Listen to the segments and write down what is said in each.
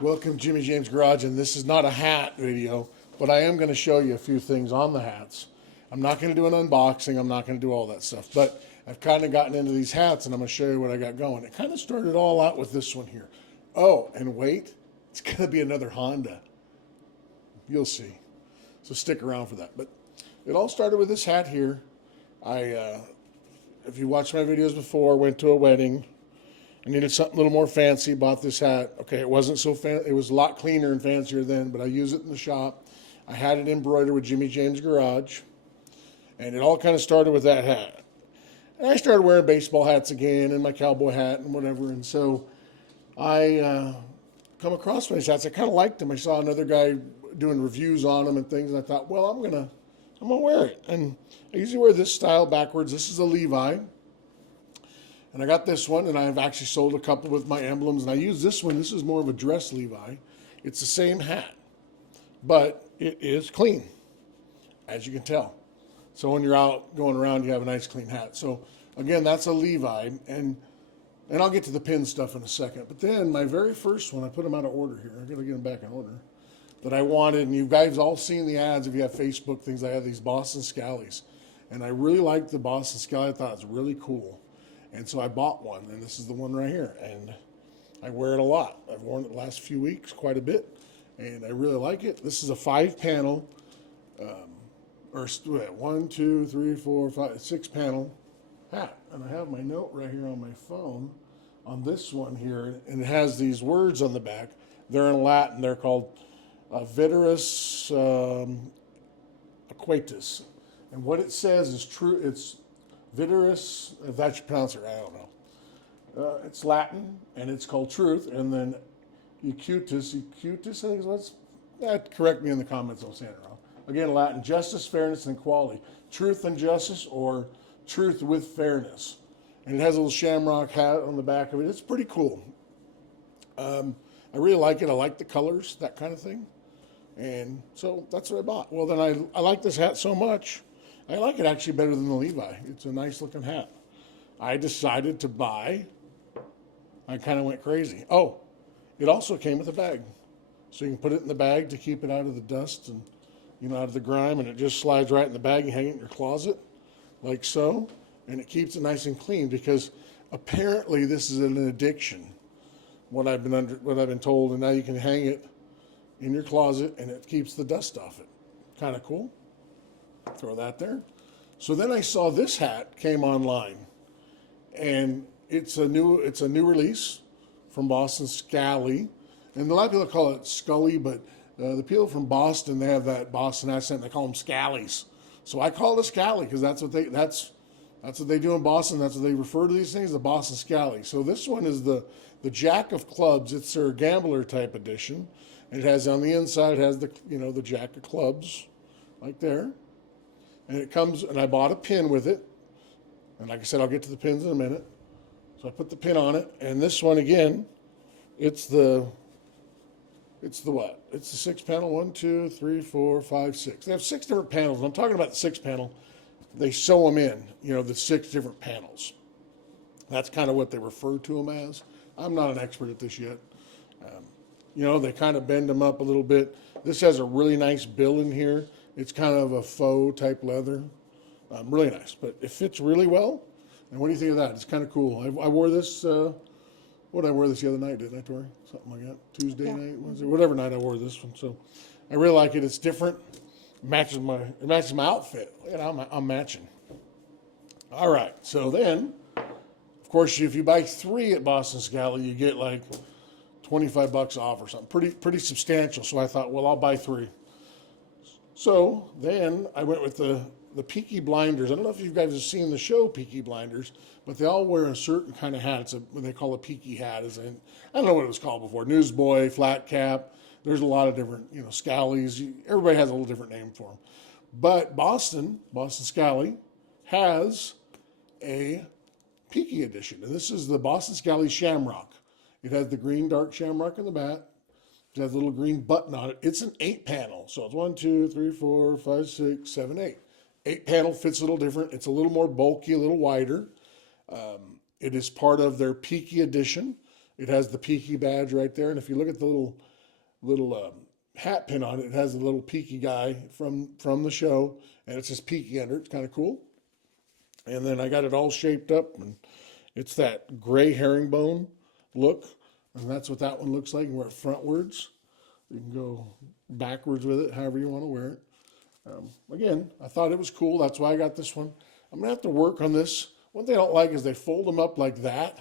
Welcome to Jimmy James Garage, and this is not a hat video, but I am going to show you a few things on the hats. I'm not going to do an unboxing, I'm not going to do all that stuff, but I've kind of gotten into these hats and I'm going to show you what I got going. It kind of started all out with this one here. Oh, and wait, it's going to be another Honda. You'll see. So stick around for that. But it all started with this hat here. If you watched my videos before, went to a wedding. I needed something a little more fancy, bought this hat. Okay, it wasn't so fancy. It was a lot cleaner and fancier then, but I use it in the shop. I had it embroidered with Jimmy James Garage, and it all kind of started with that hat. And I started wearing baseball hats again and my cowboy hat and whatever, and so I come across these hats. I kind of liked them. I saw another guy doing reviews on them and things, and I thought, well, I'm gonna wear it. And I usually wear this style backwards. This is a Levi. And I got this one, and I've actually sold a couple with my emblems. And I use this one. This is more of a dress Levi. It's the same hat, but it is clean, as you can tell. So when you're out going around, you have a nice clean hat. So again, that's a Levi, and I'll get to the pin stuff in a second. But then my very first one, I put them out of order here. I got to get them back in order. That I wanted, and you guys all seen the ads if you have Facebook things. I have these Boston Scallies, and I really liked the Boston Scally. I thought it was really cool. And so I bought one, and this is the one right here. And I wear it a lot. I've worn it the last few weeks quite a bit, and I really like it. This is a 5-panel, or 1, 2, 3, 4, 5, 6-panel hat. And I have my note right here on my phone on this one here, and it has these words on the back. They're in Latin. They're called Viteris Aquatus. And what it says is true. It's Viteris, if that's you pronounce it right, I don't know. It's Latin, and it's called truth. And then Ecutus, I think is what's, correct me in the comments if I'm saying it wrong. Again, Latin, justice, fairness, and equality. Truth and justice, or truth with fairness. And it has a little shamrock hat on the back of it. It's pretty cool. I really like it. I like the colors, that kind of thing. And so that's what I bought. Well, then I like this hat so much. I like it actually better than the Levi. It's a nice looking hat. I decided to buy. I kind of went crazy. Oh, it also came with a bag. So you can put it in the bag to keep it out of the dust and, out of the grime. And it just slides right in the bag. You hang it in your closet like so. And it keeps it nice and clean because apparently this is an addiction. What I've been told. And now you can hang it in your closet and it keeps the dust off it. Kind of cool. Throw that there. So then I saw this hat came online, and it's a new release from Boston Scally, and a lot of people call it Scully, but the people from Boston, they have that Boston accent. They call them Scallies. So I call it a Scally because that's what they do in Boston. That's what they refer to these things, the Boston Scally. So this one is the Jack of Clubs. It's their gambler type edition. And it has on the inside, it has the Jack of Clubs, like there. And it comes, and I bought a pin with it. And like I said, I'll get to the pins in a minute. So I put the pin on it. And this one, again, it's the what? It's the 6-panel. 1, 2, 3, 4, 5, 6. They have 6 different panels. And I'm talking about the 6-panel. They sew them in, the 6 different panels. That's kind of what they refer to them as. I'm not an expert at this yet. They kind of bend them up a little bit. This has a really nice bill in here. It's kind of a faux type leather. Really nice, but it fits really well. And what do you think of that? It's kind of cool. I wore this, I wore this the other night, didn't I, Tori? Something like that. Tuesday night, Wednesday, whatever night I wore this one. So I really like it. It's different. It matches my outfit. I'm matching. All right. So then, of course, if you buy 3 at Boston Scally, you get like $25 off or something. Pretty substantial. So I thought, well, I'll buy 3. So then I went with the Peaky Blinders. I don't know if you guys have seen the show Peaky Blinders, but they all wear a certain kind of hat. It's what they call a peaky hat. I don't know what it was called before. Newsboy, flat cap. There's a lot of different, Scallies. Everybody has a little different name for them. But Boston Scally has a Peaky edition. And this is the Boston Scally Shamrock. It has the green dark shamrock in the back. It has a little green button on it. It's an 8-panel. So it's 1, 2, 3, 4, 5, 6, 7, 8. 8-panel fits a little different. It's a little more bulky, a little wider. It is part of their Peaky edition. It has the Peaky badge right there, and if you look at the little hat pin on it, it has a little Peaky guy from the show, and it says Peaky under it. It's kind of cool. And then I got it all shaped up, and it's that gray herringbone look, and that's what that one looks like. You can wear it frontwards. You can go backwards with it, however you want to wear it. Again, I thought it was cool. That's why I got this one. I'm going to have to work on this. One thing I don't like is they fold them up like that,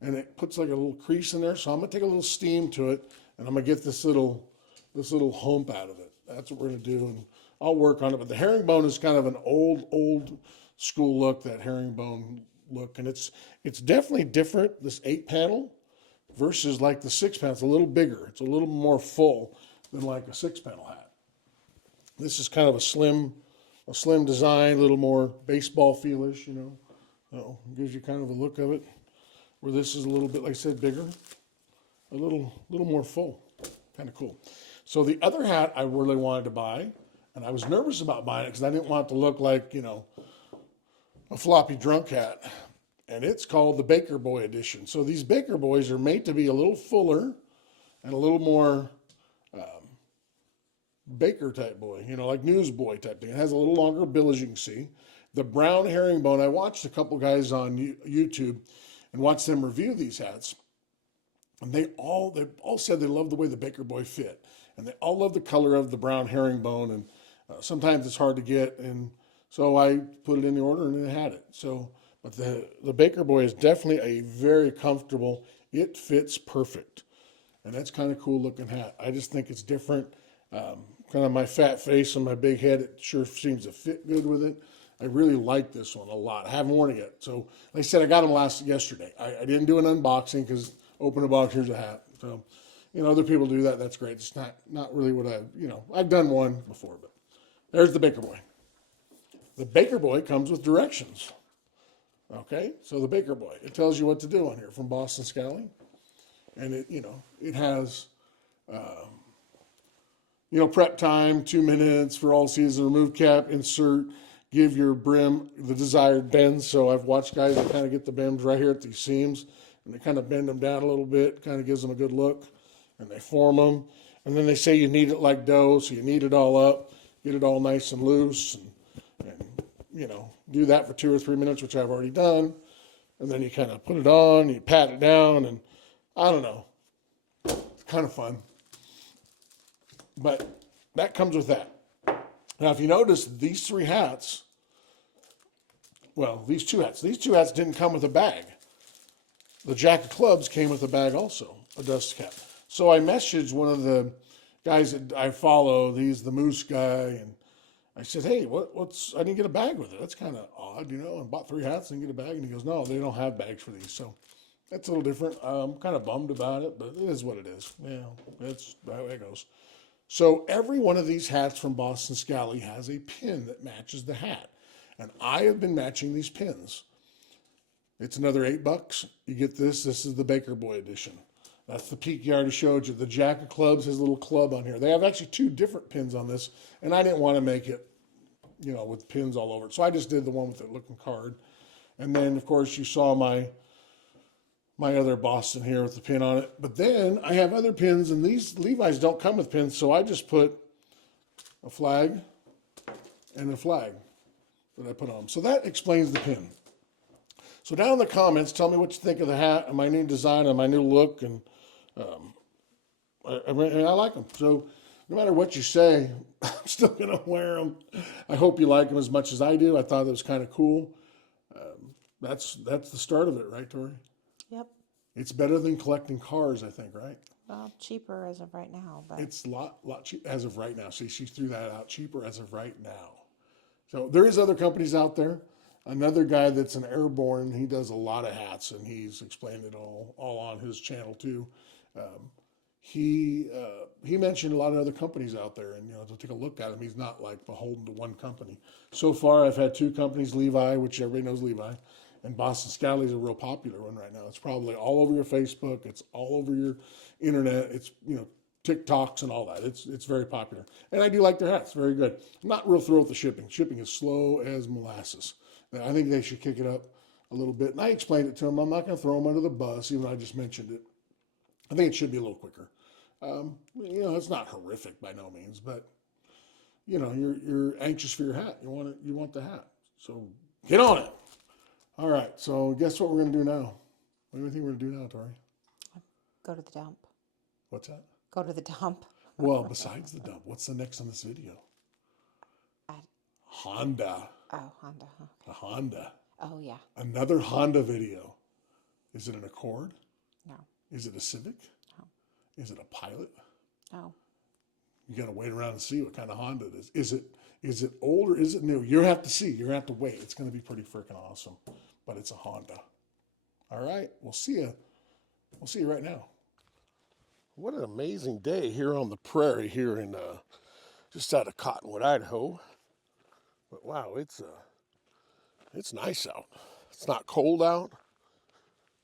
and it puts like a little crease in there. So I'm going to take a little steam to it, and I'm going to get this little hump out of it. That's what we're going to do, and I'll work on it. But the herringbone is kind of an old school look, that herringbone look, and it's definitely different, this 8-panel versus like the 6-panel. It's a little bigger. It's a little more full than like a 6-panel hat. This is kind of a slim design, a little more baseball feelish, you know. So it gives you kind of a look of it. Where this is a little bit, like I said, bigger, a little more full, kind of cool. So the other hat I really wanted to buy, and I was nervous about buying it because I didn't want it to look like, you know, a floppy drunk hat, and it's called the Baker Boy edition. So these Baker Boys are made to be a little fuller and a little more Baker type boy, you know, like newsboy type thing. It has a little longer bill, as you can see. The brown herringbone, I watched a couple guys on YouTube and watched them review these hats, and they all said they love the way the Baker Boy fit, and they all love the color of the brown herringbone, and sometimes it's hard to get, and so I put it in the order and I had it. So, but the Baker Boy is definitely a very comfortable. It fits perfect, and that's kind of cool looking hat. I just think it's different. Kind of my fat face and my big head, it sure seems to fit good with it. I really like this one a lot. I haven't worn it yet. So, like I said, I got them yesterday. I didn't do an unboxing because open a box, here's a hat. So, you know, other people do that. That's great. It's not really what I've done one before, but there's the Baker Boy. The Baker Boy comes with directions. Okay, so the Baker Boy, it tells you what to do on here from Boston Scally. And it has, prep time, 2 minutes for all season, remove cap, insert, give your brim the desired bend. So I've watched guys that kind of get the bims right here at these seams, and they kind of bend them down a little bit, kind of gives them a good look, and they form them. And then they say you knead it like dough, so you knead it all up, get it all nice and loose, and do that for 2 or 3 minutes, which I've already done. And then you kind of put it on, you pat it down, and I don't know. It's kind of fun. But that comes with that. Now, if you notice, these two hats didn't come with a bag. The Jack of Clubs came with a bag also, a dust cap. So I messaged one of the guys that I follow, he's the Moose guy, and I said, hey, I didn't get a bag with it. That's kind of odd, I bought 3 hats and didn't get a bag. And he goes, no, they don't have bags for these. So that's a little different. I'm kind of bummed about it, but it is what it is. Yeah, that's the way it goes. So every one of these hats from Boston Scally has a pin that matches the hat. And I have been matching these pins. It's another $8. You get this. This is the Baker Boy edition. That's the peak you already showed you. The Jack of Clubs has a little club on here. They have actually 2 different pins on this, and I didn't want to make it, with pins all over it. So I just did the one with the looking card. And then, of course, you saw my other Boston here with the pin on it. But then I have other pins, and these Levi's don't come with pins, so I just put a flag and a flag that I put on them. So that explains the pin. So down in the comments, tell me what you think of the hat and my new design and my new look, and I like them. So no matter what you say, I'm still going to wear them. I hope you like them as much as I do. I thought it was kind of cool. That's the start of it, right, Tori? Yep. It's better than collecting cars, I think, right? Well, cheaper as of right now, but it's a lot cheaper as of right now. See, she threw that out. Cheaper as of right now. So there is other companies out there. Another guy that's an airborne, he does a lot of hats, and he's explained it all on his channel too. He mentioned a lot of other companies out there, and to take a look at him, he's not like beholden to one company. So far, I've had 2 companies: Levi, which everybody knows Levi, and Boston Scally is a real popular one right now. It's probably all over your Facebook. It's all over your internet. It's TikToks and all that. It's very popular, and I do like their hats. Very good. I'm not real thrilled with the shipping. Shipping is slow as molasses. I think they should kick it up a little bit. And I explained it to them. I'm not going to throw them under the bus, even though I just mentioned it. I think it should be a little quicker. It's not horrific by no means, but you're anxious for your hat. You want the hat. So get on it. All right. So guess what we're gonna do now? What do you think we're gonna do now, Tori? Go to the dump. What's that? Go to the dump. Well, besides the dump, what's the next on this video? Honda. Oh, Honda. Okay. A Honda. Oh, yeah. Another Honda video. Is it an Accord? No. Is it a Civic? No. Is it a Pilot? No. You got to wait around and see what kind of Honda it is. Is it old or is it new? You have to see. You're going to have to wait. It's going to be pretty freaking awesome. But it's a Honda. All right. We'll see you. We'll see you right now. What an amazing day here on the prairie here in just out of Cottonwood, Idaho. But wow, it's nice out. It's not cold out.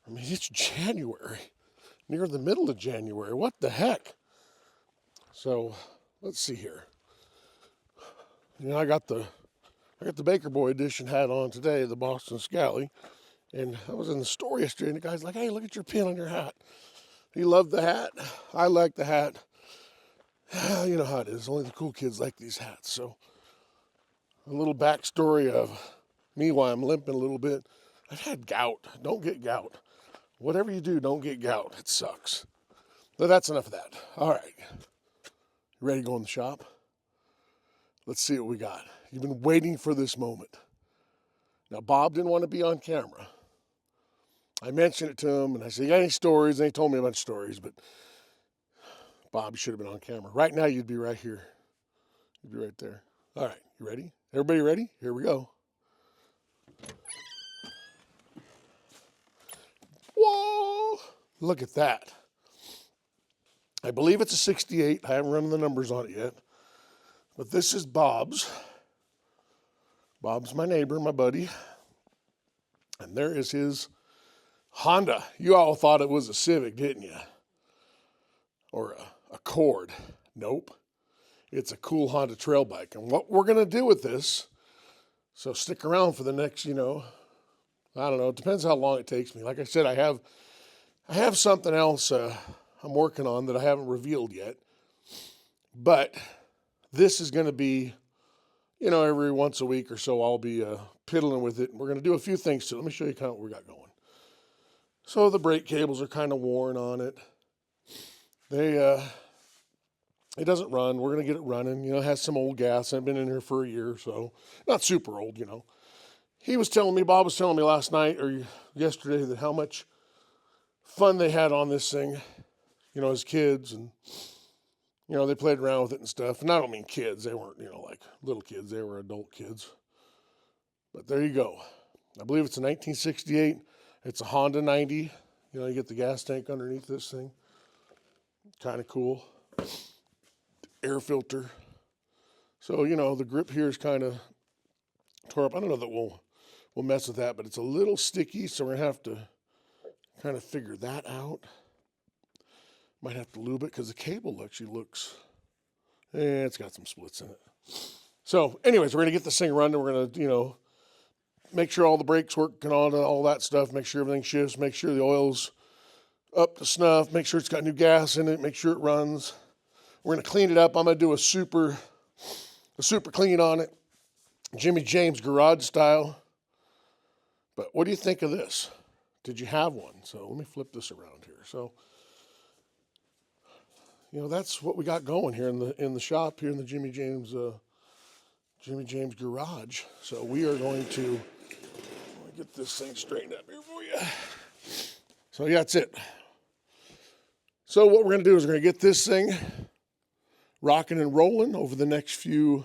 I mean, it's January, near the middle of January. What the heck? So let's see here. I got the Baker Boy edition hat on today, the Boston Scally, and I was in the store yesterday, and the guy's like, "Hey, look at your pin on your hat." He loved the hat. I like the hat. You know how it is. Only the cool kids like these hats. So a little backstory of me why I'm limping a little bit. I've had gout. Don't get gout. Whatever you do, don't get gout. It sucks. But that's enough of that. All right. You ready to go in the shop? Let's see what we got. You've been waiting for this moment. Now, Bob didn't want to be on camera. I mentioned it to him, and I said, "You got any stories?" And he told me a bunch of stories, but Bob should have been on camera. Right now, you'd be right here. You'd be right there. All right, you ready? Everybody ready? Here we go. Whoa! Look at that. I believe it's a 68. I haven't run the numbers on it yet. But this is Bob's. Bob's my neighbor, my buddy. And there is his Honda. You all thought it was a Civic, didn't you? Or a Accord. Nope. It's a cool Honda trail bike. And what we're going to do with this, so stick around for the next, I don't know. It depends how long it takes me. Like I said, I have something else I'm working on that I haven't revealed yet. But this is going to be, every once a week or so I'll be piddling with it. And we're going to do a few things to it. Let me show you kind of what we got going. So the brake cables are kind of worn on it. It doesn't run. We're going to get it running. It has some old gas. I've been in here for a year, so not super old, Bob was telling me last night or yesterday that how much fun they had on this thing, as kids. And, they played around with it and stuff. And I don't mean kids. They weren't, like little kids. They were adult kids. But there you go. I believe it's a 1968. It's a Honda 90. You get the gas tank underneath this thing. Kind of cool. Air filter. So, the grip here is kind of tore up. I don't know that we'll mess with that, but it's a little sticky, so we're going to have to kind of figure that out. Might have to lube it because the cable actually looks, it's got some splits in it. So, anyways, we're going to get this thing running. We're going to, make sure all the brakes work and all that stuff. Make sure everything shifts. Make sure the oil's up to snuff. Make sure it's got new gas in it. Make sure it runs. We're going to clean it up. I'm going to do a super clean on it. Jimmy James garage style. But what do you think of this? Did you have one? So let me flip this around here. So, that's what we got going here in the shop here in the Jimmy James garage. So we are going to get this thing straightened up here for you. So yeah, that's it. So what we're going to do is we're going to get this thing rocking and rolling over the next few,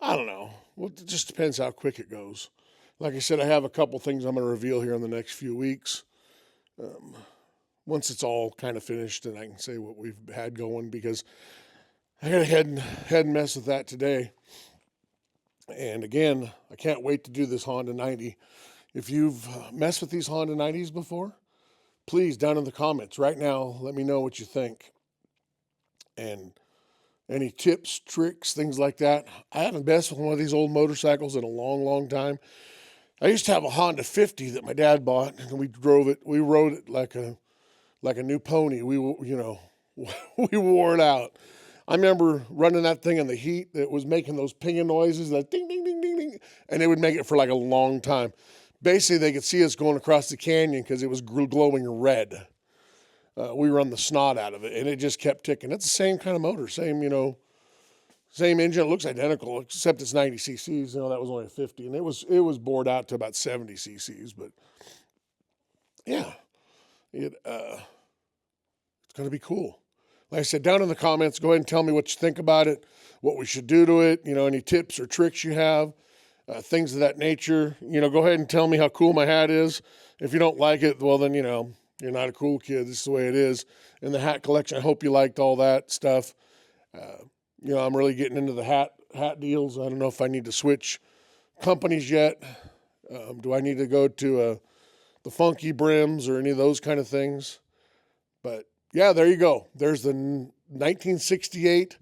I don't know. Well, it just depends how quick it goes. Like I said, I have a couple things I'm going to reveal here in the next few weeks. Once it's all kind of finished and I can say what we've had going, because I got to head and mess with that today. And again, I can't wait to do this Honda 90. If you've messed with these Honda 90s before, please, down in the comments right now, let me know what you think. And any tips, tricks, things like that. I haven't messed with one of these old motorcycles in a long, long time. I used to have a Honda 50 that my dad bought, and we rode it like like a new pony. We we wore it out. I remember running that thing in the heat that was making those pinging noises, that ding, ding, ding, ding, ding, and it would make it for like a long time. Basically, they could see us going across the canyon because it was glowing red. We run the snot out of it, and it just kept ticking. It's the same kind of motor, same engine. It looks identical, except it's 90 cc's. That was only a 50, and it was bored out to about 70 cc's. But yeah, it's going to be cool. Like I said, down in the comments, go ahead and tell me what you think about it, what we should do to it, any tips or tricks you have, things of that nature. Go ahead and tell me how cool my hat is. If you don't like it, well, then, you're not a cool kid. This is the way it is. In the hat collection, I hope you liked all that stuff. I'm really getting into the hat deals. I don't know if I need to switch companies yet. Do I need to go to the funky brims or any of those kind of things? But yeah, there you go. There's the 1968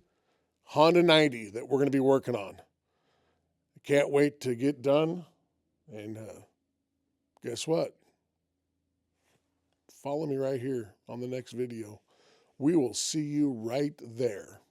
Honda 90 that we're going to be working on. I can't wait to get done. And guess what? Follow me right here on the next video. We will see you right there.